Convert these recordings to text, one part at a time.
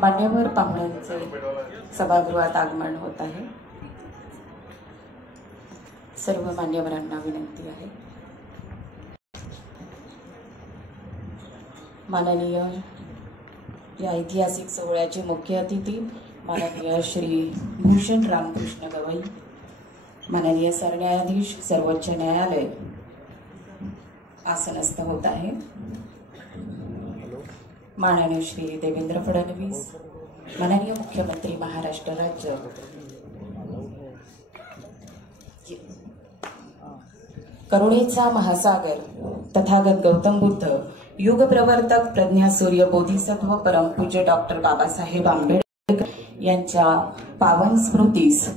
मान्यवर पाहुण्यांचे सभागृहात आगमन होत आहे। सर्व मान्यवरांना विनंती आहे, माननीय या ऐतिहासिक सोहळ्याचे मुख्य अतिथी माननीय श्री भूषण रामकृष्ण गवई, माननीय सरन्यायाधीश सर्वोच्च न्यायालय आसनस्थ होत आहे। माननीय श्री देवेंद्र फडणवीस, माननीय मुख्यमंत्री महाराष्ट्र राज्य, करुणेचा महासागर तथागत गौतम बुद्ध, युग प्रवर्तक प्रज्ञासूर्य बोधिसत्व परमपूज्य डॉक्टर बाबासाहेब आंबेडकर यांच्या पावन स्मृतीस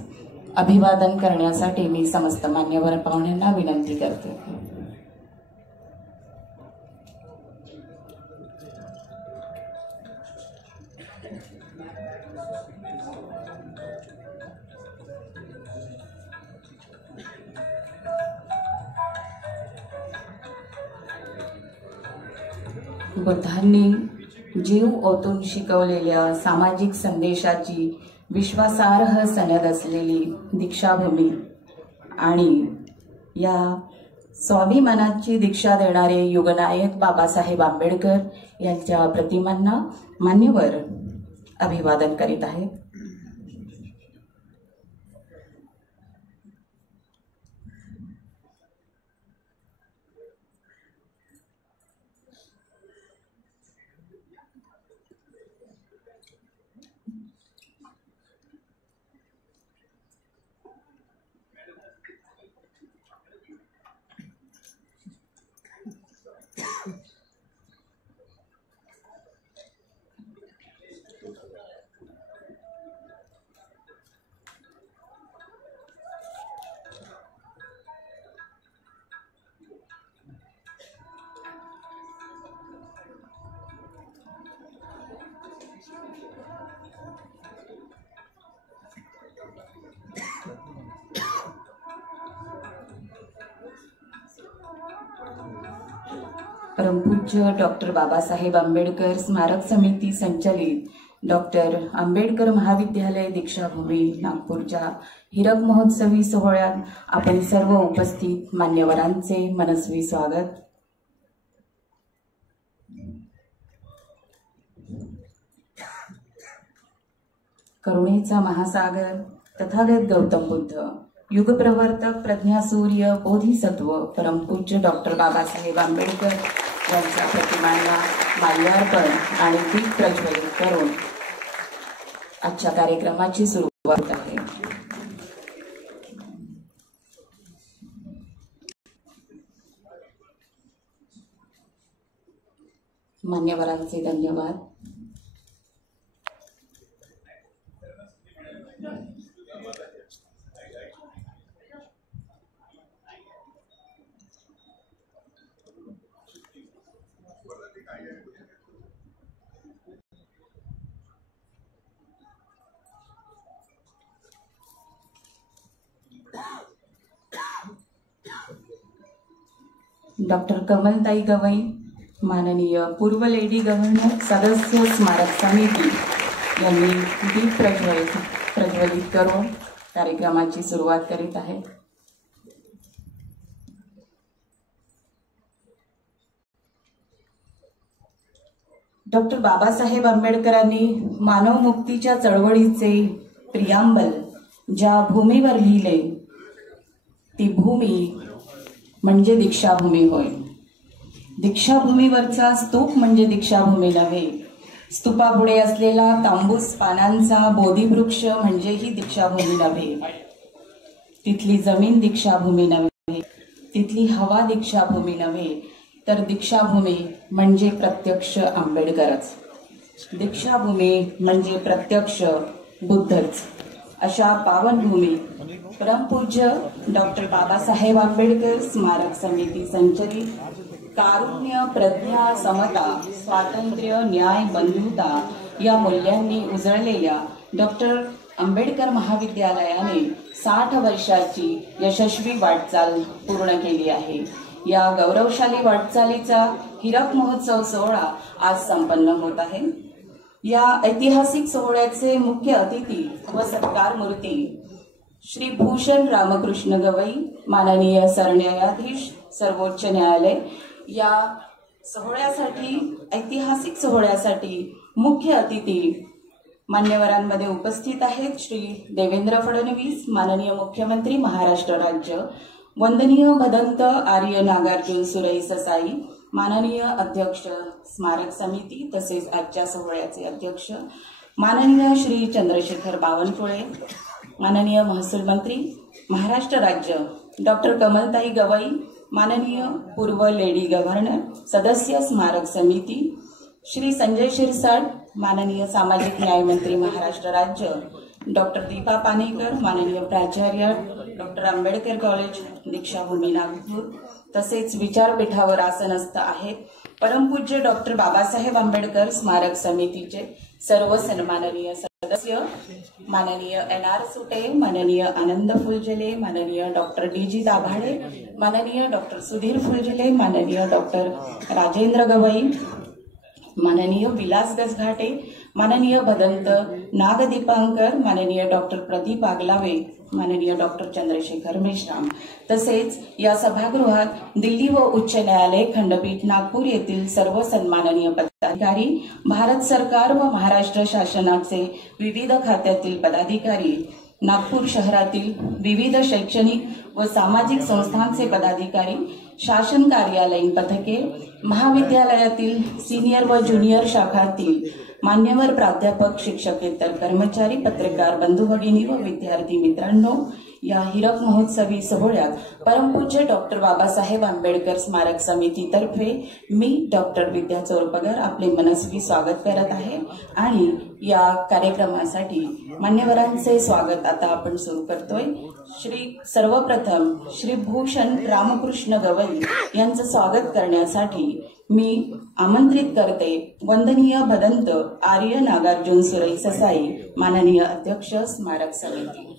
अभिवादन करण्यासाठी मी समस्त मान्यवर पाहुण्यांना विनंती करते। बुद्धांनी जीव ओतून शिकवलेल्या सामाजिक संदेशाची विश्वासार्ह सनद असलेली दीक्षाभूमी आणि या स्वाभिमानाची दीक्षा देणारे युगनायक बाबासाहेब आंबेडकर यांच्या प्रतिमांना मान्यवर अभिवादन करीत आहेत। परमपूज्य डॉक्टर बाबासाहेब आंबेडकर स्मारक समिती संचलित डॉक्टर आंबेडकर महाविद्यालय दीक्षाभूमी नागपूरच्या हिरक महोत्सवी सोहळ्यात आपण सर्व उपस्थित मान्यवरांचे मनस्वी स्वागत। करुणेचा महासागर तथागत गौतम बुद्ध, युगप्रवर्तक प्रज्ञासूर्य बोधिसत्व परमपूज्य डॉक्टर बाबासाहेब आंबेडकर यांच्या प्रतिमांना माल्यार्पण आणि दीप प्रज्वलित करून आजच्या कार्यक्रमाची सुरुवात आहे। मान्यवरांचे धन्यवाद। डॉक्टर कमलताई गवई, माननीय पूर्व लेडी गव्हर्नर सदस्य स्मारक समिती यांनी दीप प्रज्वलित करून कार्यक्रमाची सुरुवात करीत आहेत। डॉक्टर बाबासाहेब आंबेडकरांनी मानवमुक्तीच्या चळवळीचे प्रियांबल ज्या भूमीवर लिहिले ती भूमी म्हणजे दीक्षाभूमी होय। दीक्षाभूमीवरचा स्तूप म्हणजे दीक्षाभूमी नव्हे, स्तूपापुढे असलेला तांबूस पानांचा बोधिवृक्ष म्हणजे ही दीक्षाभूमी नव्हे, तिथली जमीन दीक्षाभूमी नव्हे, तिथली हवा दीक्षाभूमी नव्हे, तर दीक्षाभूमी म्हणजे प्रत्यक्ष आंबेडकरच, दीक्षाभूमी म्हणजे प्रत्यक्ष बुद्धच। अशा पावनभूमी परमपूज्य डॉक्टर बाबासाहेब आंबेडकर स्मारक समिती संचलित कारुण्य, प्रज्ञा, समता, स्वातंत्र्य, न्याय, बंधुता या मूल्यांनी उजळलेल्या डॉक्टर आंबेडकर महाविद्यालयाने 60 वर्षाची यशस्वी वाटचाल पूर्ण केली आहे। या गौरवशाली वाटचालीचा हीरक महोत्सव सोहळा आज संपन्न होत आहे। या ऐतिहासिक सोहळ्याचे मुख्य अतिथी व सत्कार मूर्ती श्री भूषण रामकृष्ण गवई, माननीय सरन्यायाधीश सर्वोच्च न्यायालय। या सोहळ्यासाठी, ऐतिहासिक सोहळ्यासाठी मुख्य अतिथी मान्यवरांमध्ये उपस्थित आहेत श्री देवेंद्र फडणवीस, माननीय मुख्यमंत्री महाराष्ट्र राज्य, वंदनीय भदंत आर्य नागार्जुन सुरई ससाई, माननीय अध्यक्ष स्मारक समिती तसेच आजच्या सोहळ्याचे अध्यक्ष माननीय श्री चंद्रशेखर बावनकुळे, माननीय महसूल मंत्री महाराष्ट्र राज्य डॉक्टर कमलताई गवई, माननीय पूर्व लेडी गव्हर्नर सदस्य स्मारक समिती श्री संजय शिरसाट, माननीय सामाजिक न्याय मंत्री महाराष्ट्र राज्य डॉक्टर दीपा पानेकर, माननीय प्राचार्य डॉक्टर आंबेडकर कॉलेज दीक्षाभूमी नागपूर, तसेच विचारपीठावर आसनस्थ आहेत परमपूज्य डॉक्टर बाबासाहेब आंबेडकर स्मारक समितीचे सर्व सन्माननीय सदस्य, माननीय NR सुटे, माननीय आनंद फुलझेले, माननीय डॉक्टर DG दाभाडे, माननीय डॉक्टर सुधीर फुलझेले, माननीय डॉक्टर राजेंद्र गवई, माननीय विलास गजघाटे, माननीय भदंत नागदीपांकर, माननीय डॉक्टर प्रदीप आगलावे, माननीय डॉक्टर चंद्रशेखर मेश्राम, तसेच या सभागृहात दिल्ली व उच्च न्यायालय खंडपीठ नागपूर येथील सर्व सन्माननीय पदाधिकारी, भारत सरकार व महाराष्ट्र शासनाचे विविध खात्यातील पदाधिकारी, नागपूर शहरातील विविध शैक्षणिक व सामाजिक संस्थांचे पदाधिकारी, शासन कार्यालयीन पथके, महाविद्यालयातील सिनियर व ज्युनियर शाखातील मान्यवर प्राध्यापक, शिक्षकेतर कर्मचारी, पत्रकार बंधू भगिनी व विद्यार्थी मित्रांनो, या हीरक महोत्सवी सोहळ्यात परमपूज्य डॉक्टर बाबासाहेब आंबेडकर स्मारक समितीतर्फे मी डॉक्टर विद्या चोरपगर आपले मनस्वी स्वागत करत आहे आणि या कार्यक्रमासाठी मान्यवरांचे स्वागत आता आपण सुरू करतोय। सर्वप्रथम श्री भूषण रामकृष्ण गवई यांचं स्वागत करण्यासाठी मी आमंत्रित करते वंदनीय भदंत आर्य नागार्जुन सुरई ससाई, माननीय अध्यक्ष स्मारक समिती।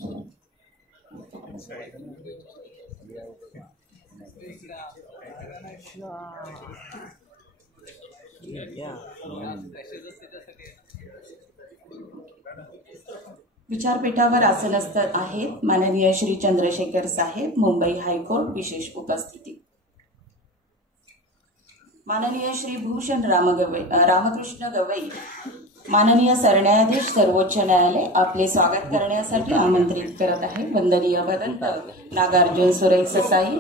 विचारपीठावर आसनस्थ आहेत माननीय श्री चंद्रशेखर साहेब, मुंबई हायकोर्ट विशेष उपस्थिती, माननीय श्री भूषण रामकृष्ण गवई, माननीय सरन्यायाधीश सर्वोच्च न्यायालय आपले स्वागत करण्यासाठी आमंत्रित करत आहे वंदनीय भदंत नागार्जुन सुरई ससाई।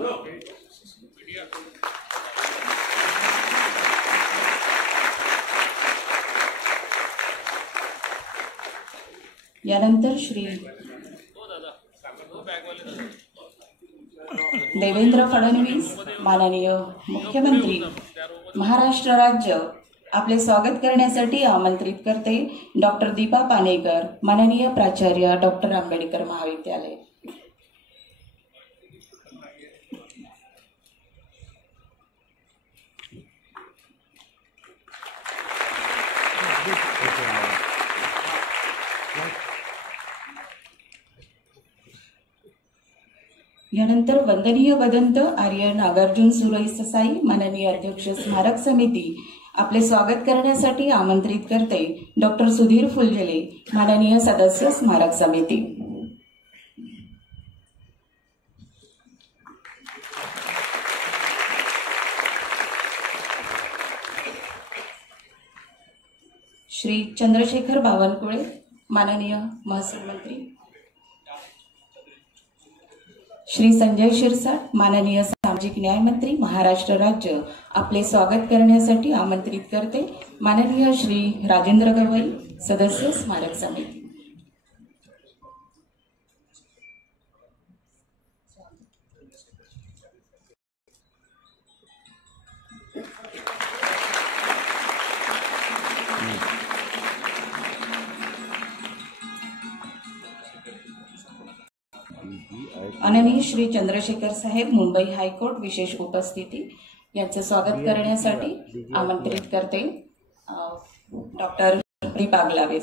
यानंतर श्री देवेंद्र फडणवीस, माननीय मुख्यमंत्री महाराष्ट्र राज्य आपले स्वागत करण्यासाठी आमंत्रित करते डॉक्टर दीपा पानेकर, माननीय प्राचार्य डॉक्टर आंबेडकर महाविद्यालय। यानंतर वंदनीय भदंत आर्य नागार्जुन सुरई ससाई, माननीय अध्यक्ष स्मारक समिती आपले स्वागत करण्यासाठी आमंत्रित करते डॉक्टर सुधीर फुलझेले, माननीय सदस्य स्मारक समिती। श्री चंद्रशेखर बावनकुळे, माननीय महसूल मंत्री, श्री संजय शिरसाट, माननीय सामाजिक न्याय मंत्री महाराष्ट्र राज्य आपले स्वागत करण्यासाठी आमंत्रित करते माननीय श्री राजेंद्र गवई, सदस्य स्मारक समिती। माननीय श्री चंद्रशेखर साहेब, मुंबई हायकोर्ट विशेष उपस्थिती यांचे स्वागत करण्यासाठी आमंत्रित करते डॉक्टर प्रदीप आगलावे।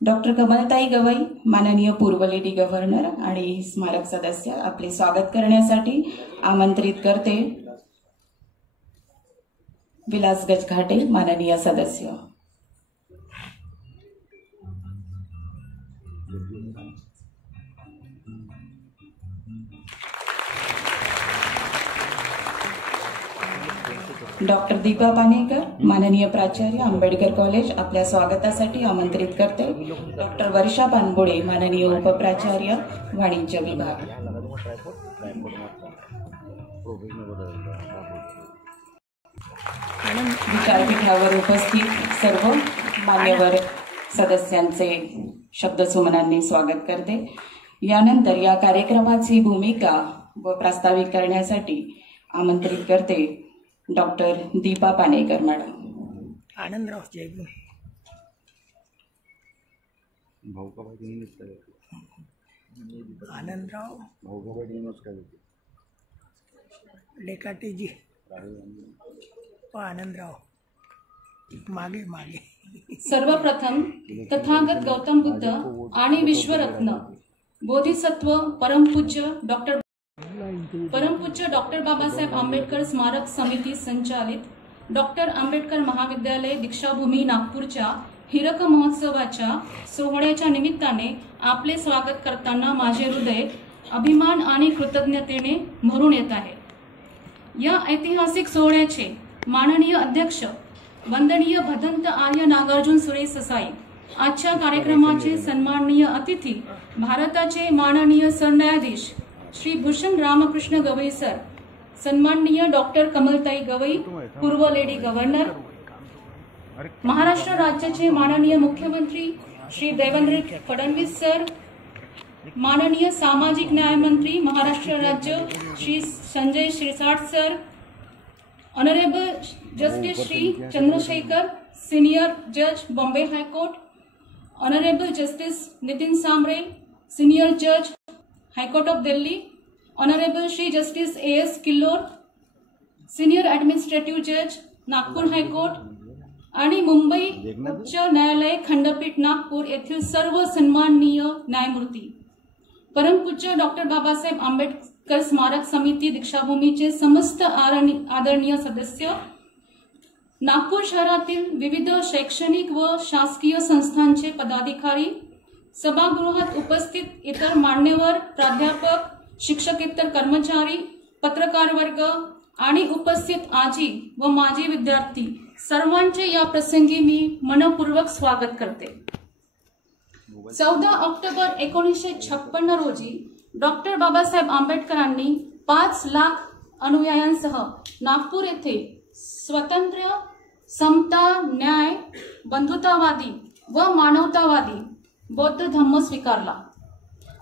डॉक्टर कमलताई गवई माननीय पूर्व लेडी गव्हर्नर आणि स्मारक सदस्य आपले स्वागत करण्यासाठी आमंत्रित करते. विलास गजघाटे माननीय सदस्य. डॉक्टर दीपा पानेकर माननीय प्राचार्य आंबेडकर कॉलेज आपल्या स्वागतासाठी आमंत्रित करते. डॉक्टर वर्षा पानबुडे माननीय उपप्राचार्य वाणिज्य विभाग. विचारपीठावर उपस्थित सर्व मान्यवर सदस्यांचे शब्दसुमनांनी स्वागत करते. यानंतर या कार्यक्रमाची भूमिका व प्रास्ताविक करण्यासाठी आमंत्रित करते डॉक्टर दीपा पानेकर मॅडम. आनंदराव जयगुण. आनंदराव लेकाटेजी. आनंदराव मागे मागे. सर्वप्रथम तथागत गौतम बुद्ध आणि विश्वरत्न बोधिसत्व परमपूज्य डॉक्टर बाबासाहेब आंबेडकर स्मारक समिती संचालित डॉक्टर आंबेडकर महाविद्यालय दीक्षाभूमी नागपूरच्या हिरक महोत्सवाच्या सोहळ्याच्या निमित्ताने आपले स्वागत करताना माझे हृदय अभिमान आणि कृतज्ञतेने भरून येत आहे. या ऐतिहासिक सोहळ्याचे माननीय अध्यक्ष वंदनीय भदंत आर्य नागार्जुन सुरेश ससाई, आजच्या कार्यक्रमाचे सन्माननीय अतिथी भारताचे माननीय सरन्यायाधीश श्री भूषण रामकृष्ण गवई सर, सन्माननीय डॉक्टर कमलताई गवई पूर्व लेडी गव्हर्नर, महाराष्ट्र राज्याचे माननीय मुख्यमंत्री श्री देवेंद्र फडणवीस सर, माननीय सामाजिक न्याय मंत्री महाराष्ट्र राज्य Shri Sanjay Shirsat sir, honourable justice Shri Chandrashekhar senior जज Bombay high court, honourable justice Nitin Sambare senior जज high court of Delhi, honourable Shri justice A.S. Killor senior administrative जज नागपूर हायकोर्ट आणि मुंबई उच्च न्यायालय खंडपीठ नागपूर येथील सर्व सन्माननीय न्यायमूर्ती, परमपूज्य डॉक्टर बाबासाहेब आंबेडकर स्मारक समिती दीक्षाभूमीचे समस्त आदरणीय सदस्य, नागपूर शहरातील विविध शैक्षणिक व शासकीय संस्थांचे पदाधिकारी, सभागृहात उपस्थित इतर मान्यवर, प्राध्यापक, शिक्षकेतर कर्मचारी, पत्रकार वर्ग आणि उपस्थित आजी व माजी विद्यार्थी सर्वांचे या प्रसंगी मी मनपूर्वक स्वागत करते. 14 ऑक्टोबर 1956 रोजी डॉक्टर बाबासाहेब आंबेडकरांनी 5 लाख अनुयायांसह नागपूर येथे स्वतंत्र, समता, न्याय, बंधुतावादी व मानवतावादी बौद्ध धम्म स्वीकारला.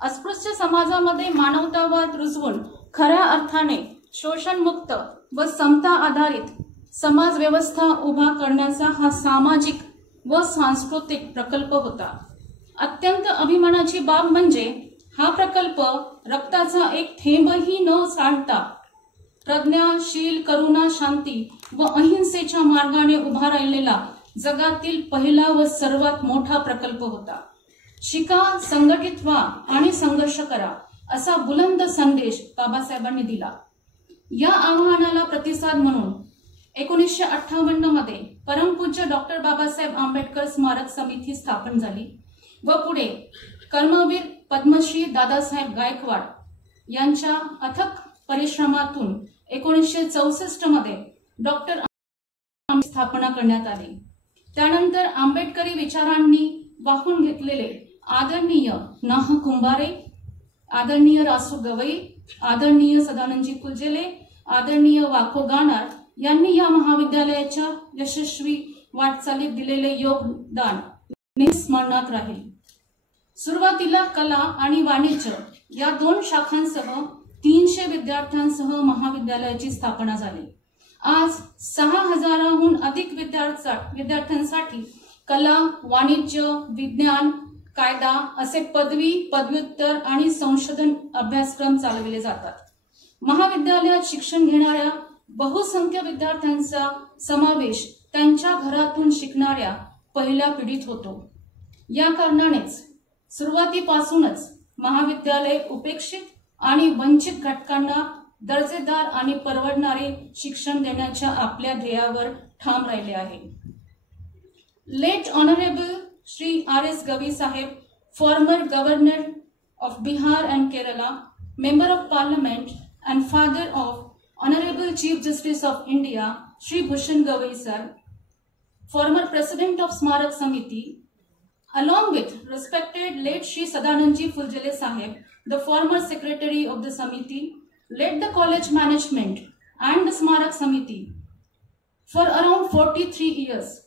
अस्पृश्य समाजामध्ये मानवतावाद रुजवून खऱ्या अर्थाने शोषणमुक्त व समता आधारित समाज व्यवस्था उभा करण्याचा हा सामाजिक व सांस्कृतिक प्रकल्प होता. अत्यंत अभिमानाची बाब म्हणजे हा प्रकल्प रक्ताचा एक थेंबही न सांडता प्रज्ञा, शील, करुणा, शांती व अहिंसेच्या मार्गाने उभा राहिलेला जगातील पहिला व सर्वात मोठा प्रकल्प होता. शिका, संघटित व्हा आणि संघर्ष करा असा बुलंद संदेश बाबासाहेबांनी दिला. या आव्हानाला प्रतिसाद म्हणून 1958 मध्ये परमपूज्य डॉक्टर बाबासाहेब आंबेडकर स्मारक समिती स्थापन झाली व पुढे कर्मवीर पद्मश्री दादासाहेब गायकवाड यांच्या अथक परिश्रमातून 1964 मध्ये डॉक्टर स्थापना करण्यात आली. त्यानंतर आंबेडकरी विचारांनी वाहून घेतलेले आदरणीय नाह कुंभारे, आदरणीय रासू गवई, आदरणीय सदानंदजी कुलजेले, आदरणीय वाको गानार यांनी या महाविद्यालयाच्या यशस्वी वाटचालीत दिलेले योगदान नेहमी स्मरणात राहील. सुरुवातीला कला आणि वाणिज्य या 2 शाखांसह 300 विद्यार्थ्यांसह महाविद्यालयाची स्थापना झाली. आज 6000हून अधिक विद्यार्थ्यांसाठी कला, वाणिज्य, विज्ञान, कायदा असे पदवी, पदव्युत्तर आणि संशोधन अभ्यासक्रम चालविले जातात. महाविद्यालयात शिक्षण घेणाऱ्या बहुसंख्य विद्यार्थ्यांचा समावेश त्यांच्या घरातून शिकणाऱ्या पहिल्या पिढीत होतो. या कारणानेच सुरुवातीपासूनच महाविद्यालय उपेक्षित आणि वंचित घटकांना दर्जेदार आणि परवडणारे शिक्षण देण्याच्या आपल्या ध्येयावर ठाम राहिले आहे. Late honourable Shri R.S. Gavai साहेब, former governor of Bihar and Kerala, member of parliament and father of Honorable Chief Justice of India, Shri Bhushan Gavai sir, former president of Smarak Samiti, along with respected late Shri Sadanandji Fuljale Sahib, the former secretary of the Samiti, led the college management and the Smarak Samiti for around 43 years.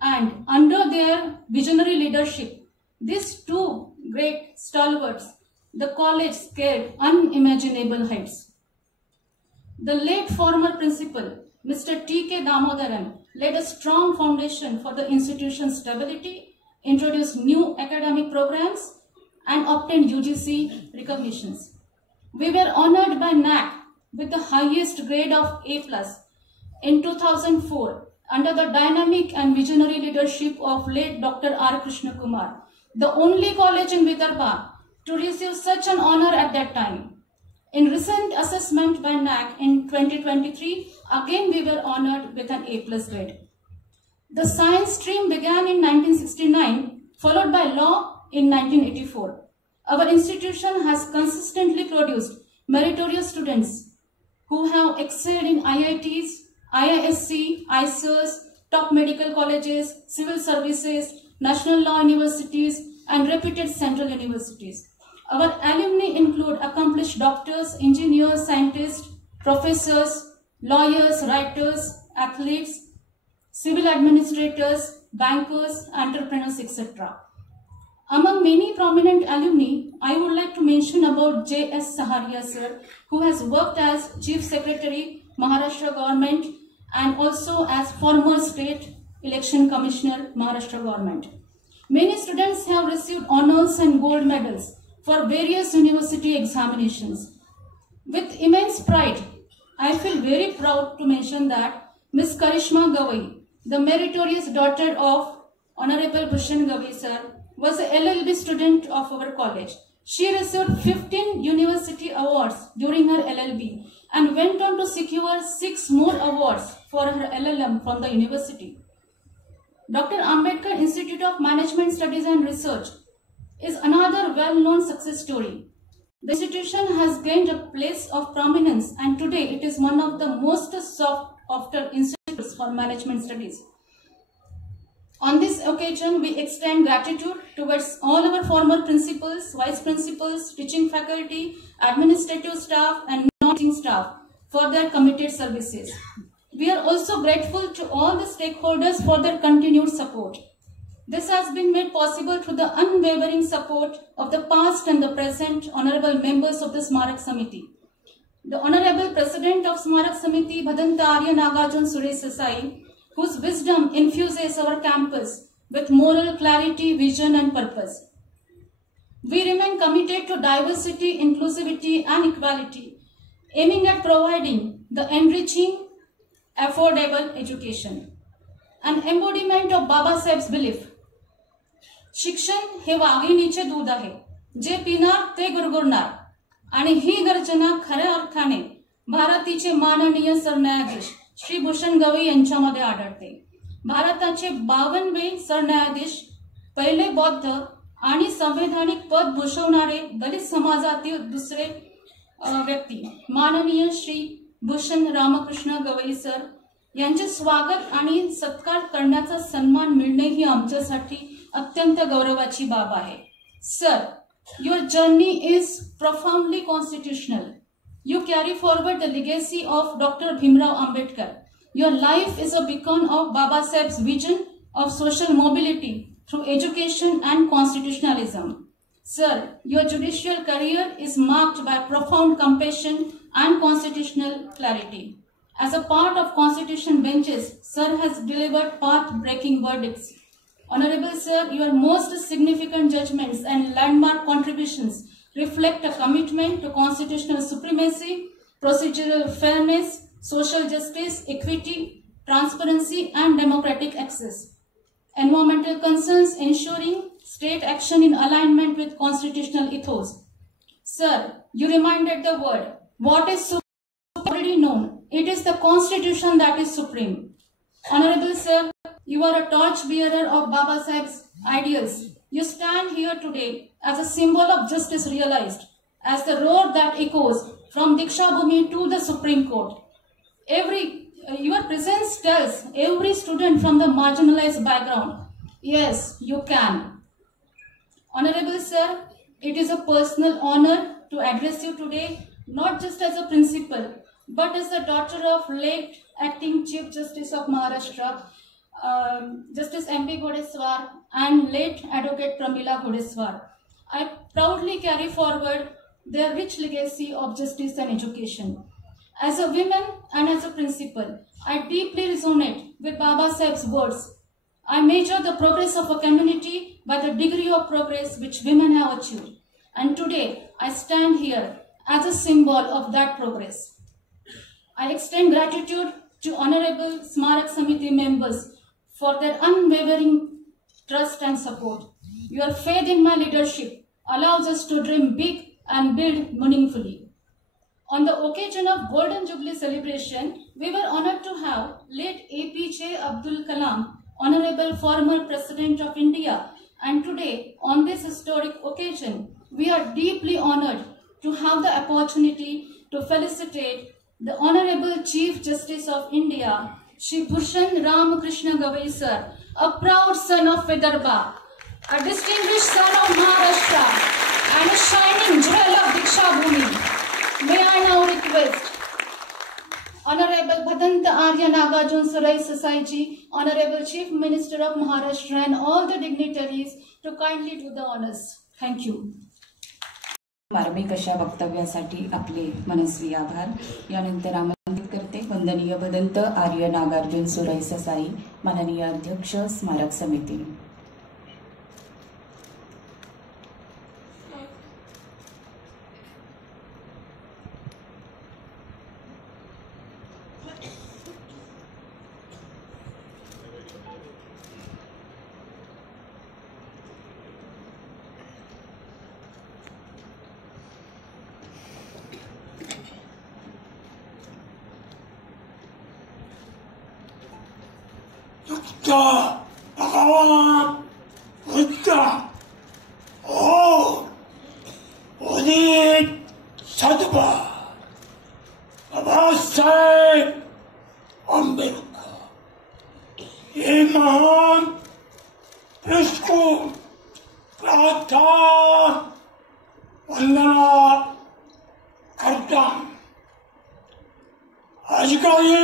And under their visionary leadership, these two great stalwarts, the college scaled unimaginable heights. The late former principal, Mr. T.K. Damodaran, laid a strong foundation for the institution's stability, introduced new academic programs, and obtained UGC recognitions. We were honored by NAC with the highest grade of A+ in 2004 under the dynamic and visionary leadership of late Dr. R. Krishna Kumar, the only college in Vidarbha to receive such an honor at that time. In recent assessment by NAC in 2023, again we were honored with an A+ grade. The science stream began in 1969, followed by law in 1984. Our institution has consistently produced meritorious students who have excelled in IITs, IISc, ISERS, top medical colleges, civil services, national law universities, and reputed central universities. Our alumni include accomplished doctors, engineers, scientists, professors, lawyers, writers, athletes, civil administrators, bankers, entrepreneurs, etc. Among many prominent alumni, I would like to mention about J.S. Saharia sir, who has worked as Chief Secretary, Maharashtra Government, and also as former State Election Commissioner, Maharashtra Government. Many students have received honors and gold medals for various university examinations. With immense pride, I feel very proud to mention that Ms. Karishma Gavai, the meritorious daughter of Honorable Bhushan Gavai sir, was a LLB student of our college. She received 15 university awards during her LLB and went on to secure 6 more awards for her LLM from the university. Dr. Ambedkar Institute of Management Studies and Research is another well-known success story. The institution has gained a place of prominence, and today it is one of the most sought-after institutes for management studies. On this occasion, we extend gratitude towards all our former principals, vice principals, teaching faculty, administrative staff, and non-teaching staff for their committed services. We are also grateful to all the stakeholders for their continued support. This has been made possible through the unwavering support of the past and the present honorable members of the Smarak Samiti. The Honorable President of Smarak Samiti, Bhadanta Arya Nagarjun Suresh Desai, whose wisdom infuses our campus with moral clarity, vision, and purpose. We remain committed to diversity, inclusivity, and equality, aiming at providing the enriching, affordable education. An embodiment of Baba Saheb's belief. शिक्षण हे वाघिणीचे दूध आहे, जे पिणार ते गुरगुरणार, आणि ही गर्जना खऱ्या अर्थाने भारताचे माननीय सरन्यायाधीश श्री भूषण गवई यांच्यामध्ये आढळते. भारताचे 52वे सरन्यायाधीश, पहिले बौद्ध आणि संवैधानिक पद भूषवणारे दलित समाजातील दुसरे व्यक्ती माननीय श्री भूषण रामकृष्ण गवई सर यांचे स्वागत आणि सत्कार करण्याचा सन्मान मिळणे ही आमच्यासाठी अत्यंत गौरवाची बाब आहे. Sir, your journey is profoundly constitutional. You carry forward the legacy of Dr. Bhimrao Ambedkar. Your life is a beacon of Baba Saheb's vision of social mobility through education and constitutionalism. Sir, your judicial career is marked by profound compassion and constitutional clarity. As a part of constitution benches, Sir has delivered path-breaking verdicts. Honorable Sir, your most significant judgments and landmark contributions reflect a commitment to constitutional supremacy, procedural fairness, social justice, equity, transparency, and democratic access. environmental concerns, ensuring state action in alignment with constitutional ethos. Sir, you reminded the world what is already known. It is the Constitution that is supreme. Honorable Sir, you are a torch bearer of Baba Saheb's ideals. You stand here today as a symbol of justice realized, as the road that echoes from Diksha Bhumi to the Supreme Court. Your presence tells every student from the marginalized background, yes, you can. Honorable Sir, it is a personal honor to address you today, not just as a principal, but as the daughter of late Acting Chief Justice of Maharashtra, Justice M.P. Godeswar, and late Advocate Pramila Godeswar. I proudly carry forward their rich legacy of justice and education. As a woman and as a principal, I deeply resonate with Baba Saheb's words. I measure the progress of a community by the degree of progress which women have achieved. And today, I stand here as a symbol of that progress. I extend gratitude to Honorable Smarak Samiti members for their unwavering trust and support. Your faith in my leadership allows us to dream big and build meaningfully. On the occasion of Golden Jubilee celebration, we were honored to have late APJ Abdul Kalam, Honorable former President of India, and today, on this historic occasion, we are deeply honored to have the opportunity to felicitate the Honorable Chief Justice of India, Shri Bhushan Ramakrishna Gavai sir, a proud son of Vidarbha, a distinguished son of Maharashtra, and a shining jewel of Diksha Bhumi. May I now request Honorable Bhadanta Arya Nagarjun Sarai Sasai, Honorable Chief Minister of Maharashtra, and all the dignitaries to kindly do the honors. Thank you. मार्मिक अशा वक्तव्यासाठी आपले मनस्वी आभार. यानंतर आमंत्रित करते वंदनीय भदंत आर्य नागार्जुन सुराई ससाई, माननीय अध्यक्ष स्मारक समिती. भगवान बुद्ध और उदित सदबा बाबा साहेब अम्बेडकर, ये महान पुरुष को प्रार्थना वंदना करता हूं. आज का ये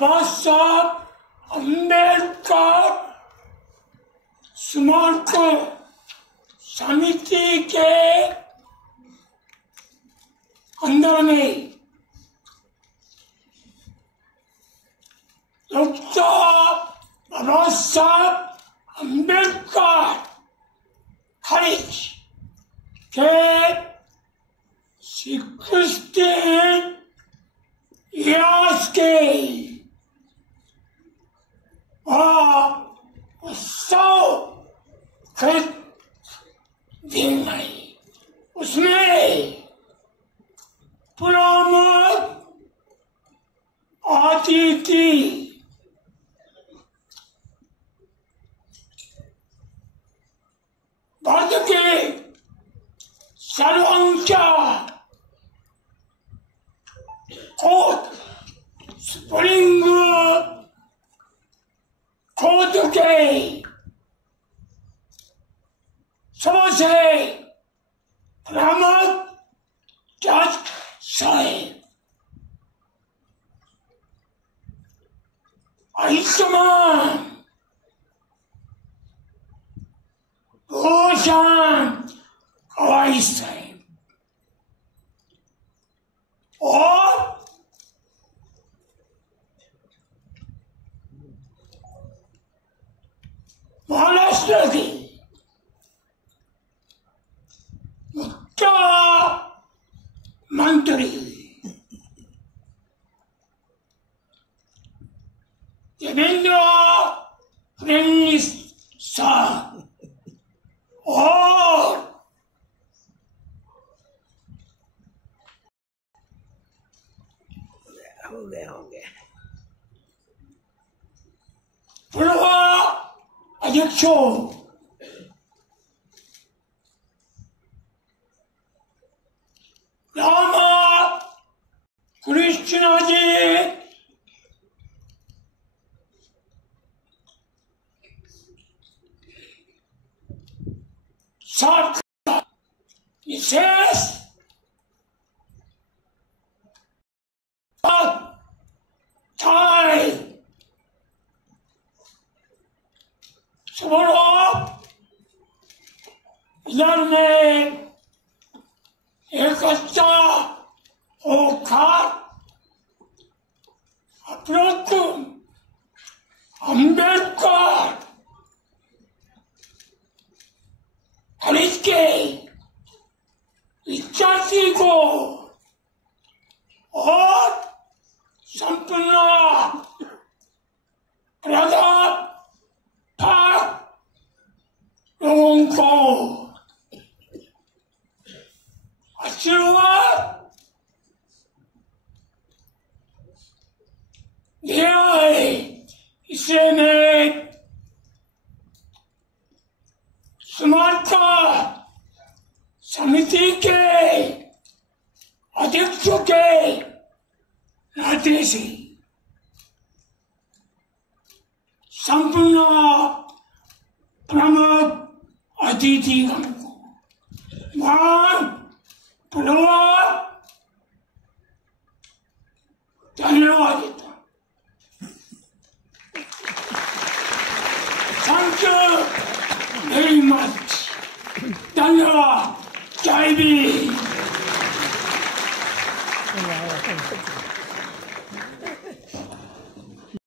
बाबा साहब अम्बेडकर स्मारक समिति के अंदर में डॉक्टर बाबा साहब अम्बेडकर कॉलेज के स्वीकृति इतिहास के दिन में उसमें पुराना आती थी. भारत के सर्वोच्च कोर्ट सुप्रीम कोर्ट के सबसे प्रमुख जज साहेब आयुष्मान भूषण गवाई साहेब और महाराष्ट्र की मुख्य मंत्री असो रामा कृष्णाचे साथ विशेष थाय समोर लढणे एकता होकार अप्रतिम अंबेडकर खरीद के विद्यार्थी को और संपूर्ण प्राध्यापक लोगों को आशीर्वाद दिया है। इसलिए मैं समर्थ समिति के अध्यक्ष के नाते से संपूर्ण प्रमुख अतिथिगण को मान पूर्वक धन्यवाद देता हूं। Thank you very much. धन्यवाद। जय भीम।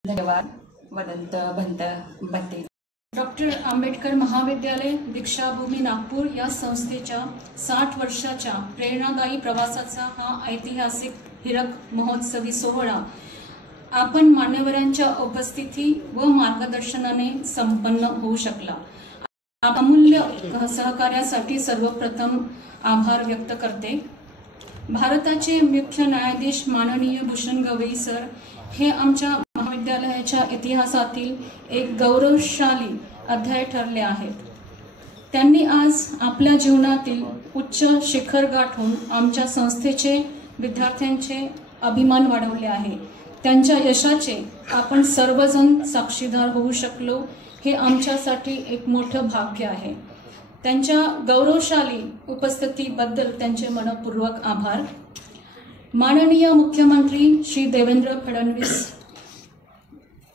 धन्यवाद वदंत भंते। डॉक्टर आंबेडकर महाविद्यालय दीक्षाभूमी नागपूर या संस्थेच्या 60 वर्षाच्या प्रेरणादायी प्रवासाचा हा ऐतिहासिक हीरक महोत्सवी सोहळा आपण मान्यवरांच्या उपस्थिती व मार्गदर्शनाने संपन्न होऊ शकला। अमूल्य सहकार्यासाठी सर्वप्रथम आभार व्यक्त करते। भारताचे मुख्य न्यायाधीश माननीय भूषण गवई सर हे आमच्या महाविद्यालयाच्या इतिहासातील एक गौरवशाली अध्याय ठरले आहेत। त्यांनी आज आपल्या जीवनातील उच्च शिखर गाठून आमच्या संस्थेचे विद्यार्थ्यांचे अभिमान वाढवले आहे। त्यांच्या यशाचे आपण सर्वजण साक्षीदार होऊ शकलो हे आमच्यासाठी एक मोठं भाग्य आहे। त्यांच्या गौरवशाली उपस्थितीबद्दल त्यांचे मनपूर्वक आभार। माननीय मुख्यमंत्री श्री देवेंद्र फडणवीस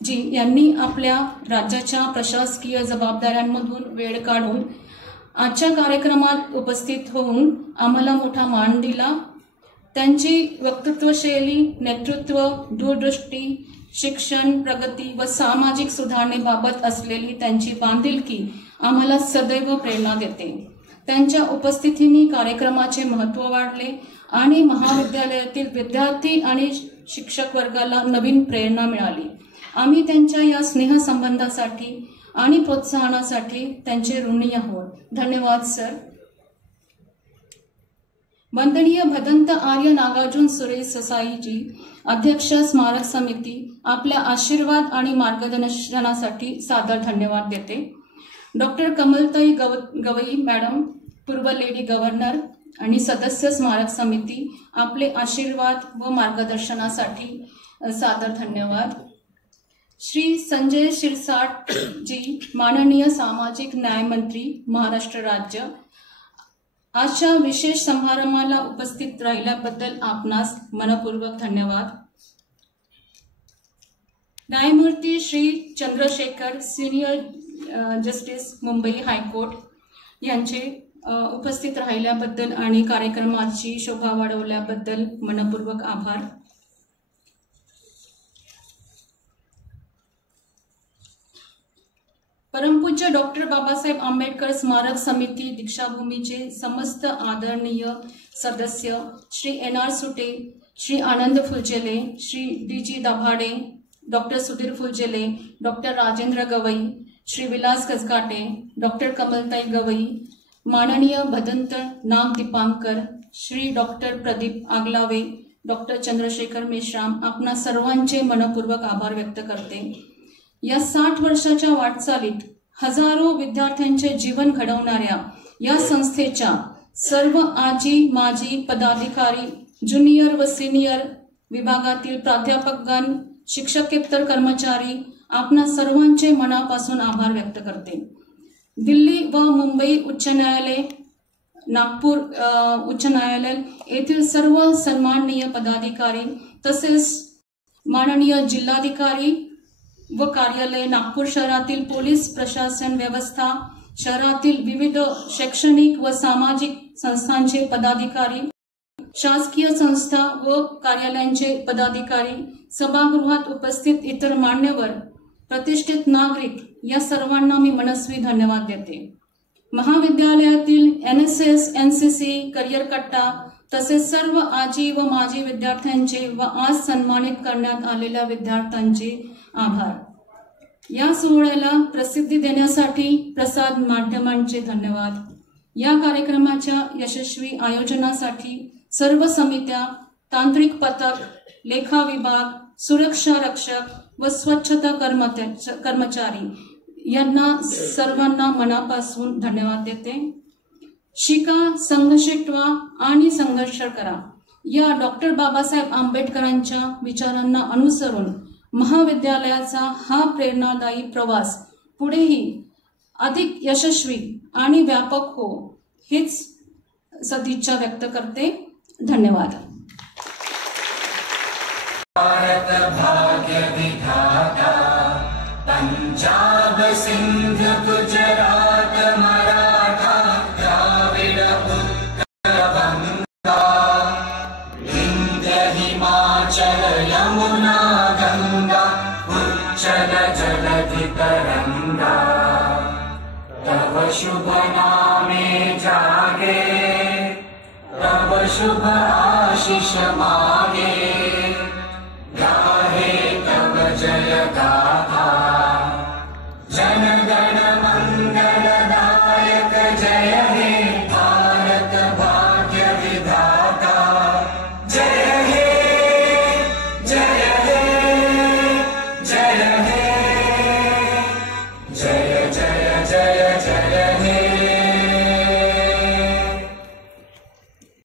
जी यांनी आपल्या राज्याच्या प्रशासकीय जबाबदाऱ्यांमधून वेळ काढून आजच्या कार्यक्रमात उपस्थित होऊन आम्हाला मोठा मान दिला। त्यांची वक्तृत्व शैली, नेतृत्व, दूरदृष्टी, शिक्षण, प्रगती व सामाजिक सुधारणेबाबत असलेली त्यांची बांधिलकी आम्हाला सदैव प्रेरणा देते। त्यांच्या उपस्थितीने कार्यक्रमाचे महत्त्व वाढले आणि महाविद्यालयातील विद्यार्थी आणि शिक्षक वर्गाला नवीन प्रेरणा मिळाली। आम्ही त्यांच्या या स्नेहसंबंधासाठी आणि प्रोत्साहनासाठी त्यांचे ऋणी आहोत। धन्यवाद सर। वंदनीय भदंत आर्य नागार्जुन सुरेश ससाईजी अध्यक्ष स्मारक समिती आपल्या आशीर्वाद आणि मार्गदर्शनासाठी सादर धन्यवाद देते। डॉक्टर कमलताई गवई मॅडम पूर्व लेडी गव्हर्नर आणि सदस्य स्मारक समिती आपले आशीर्वाद व मार्गदर्शनासाठी सादर धन्यवाद। श्री संजय शिरसाट जी माननीय सामाजिक न्याय मंत्री महाराष्ट्र राज्य आजच्या विशेष समारंभाला उपस्थित राहिल्याबद्दल आपणास मनपूर्वक धन्यवाद। न्यायमूर्ती Shri Chandrashekhar senior justice Mumbai high court यांचे उपस्थित राहिल्याबद्दल आणि कार्यक्रमाची शोभा वाढवल्याबद्दल मनपूर्वक आभार। परमपूज्य डॉक्टर बाबासाहेब आंबेडकर स्मारक समिती दीक्षाभूमीचे समस्त आदरणीय सदस्य Shri NR Sute, Shri Anand Phuljhele, Shri DG Dabhade, doctor Sudhir Phuljhele, doctor Rajendra Gavai, Shri Vilas Gajghate, doctor Kamaltai Gavai, माननीय भदंत नाग दीपांकर, श्री डॉक्टर प्रदीप आगलावे, डॉक्टर चंद्रशेखर मेश्राम आपणा सर्वांचे मनपूर्वक आभार व्यक्त करते। या 60 वर्षाच्या वाटचालीत हजारो विद्यार्थ्यांचे जीवन घडवणाऱ्या या संस्थेच्या सर्व आजी माजी पदाधिकारी, ज्युनियर व सिनियर विभागातील प्राध्यापकगण, शिक्षकेतर कर्मचारी, आपणा सर्वांचे मनापासून आभार व्यक्त करते। दिल्ली व मुंबई उच्च न्यायालय, नागपूर उच्च न्यायालय येथील सर्व सन्माननीय पदाधिकारी तसेच माननीय जिल्हाधिकारी व कार्यालय, नागपूर शहरातील पोलीस प्रशासन व्यवस्था, शहरातील विविध शैक्षणिक व सामाजिक संस्थांचे पदाधिकारी, शासकीय संस्था व कार्यालयांचे पदाधिकारी, सभागृहात उपस्थित इतर मान्यवर, प्रतिष्ठित नागरिक या सर्वांना मी मनस्वी धन्यवाद देते। महाविद्यालयातील NSS, NCC, करिअर कट्टा तसेच सर्व आजी व माजी विद्यार्थ्यांचे व आज सन्मानित करण्यात आलेल्या विद्यार्थ्यांचे आभार। या सोहळ्याला प्रसिद्धी देण्यासाठी प्रसाद माध्यमांचे धन्यवाद। या कार्यक्रमाच्या यशस्वी आयोजनासाठी सर्व समित्या, तांत्रिक पथक, लेखा विभाग, सुरक्षा रक्षक व स्वच्छता कर्मचारी यांना सर्वांना मनापासून धन्यवाद देते। शिका, संघटित आणि संघर्ष करा या डॉक्टर बाबासाहेब आंबेडकरांच्या विचारांना अनुसरून महाविद्यालयाचा हा प्रेरणादायी प्रवास पुढेही अधिक यशस्वी आणि व्यापक हो हीच सदिच्छा व्यक्त करते। धन्यवाद। भारत भाग्य विधाता, पंजाब सिंध गुजरात मराठा द्राविड उत्कल गंगा, विंध्य हिमाचल यमुना गंगा, उच्चल जलधि तरंगा, तव शुभ नामे जागे, तव शुभ आशीष मागे।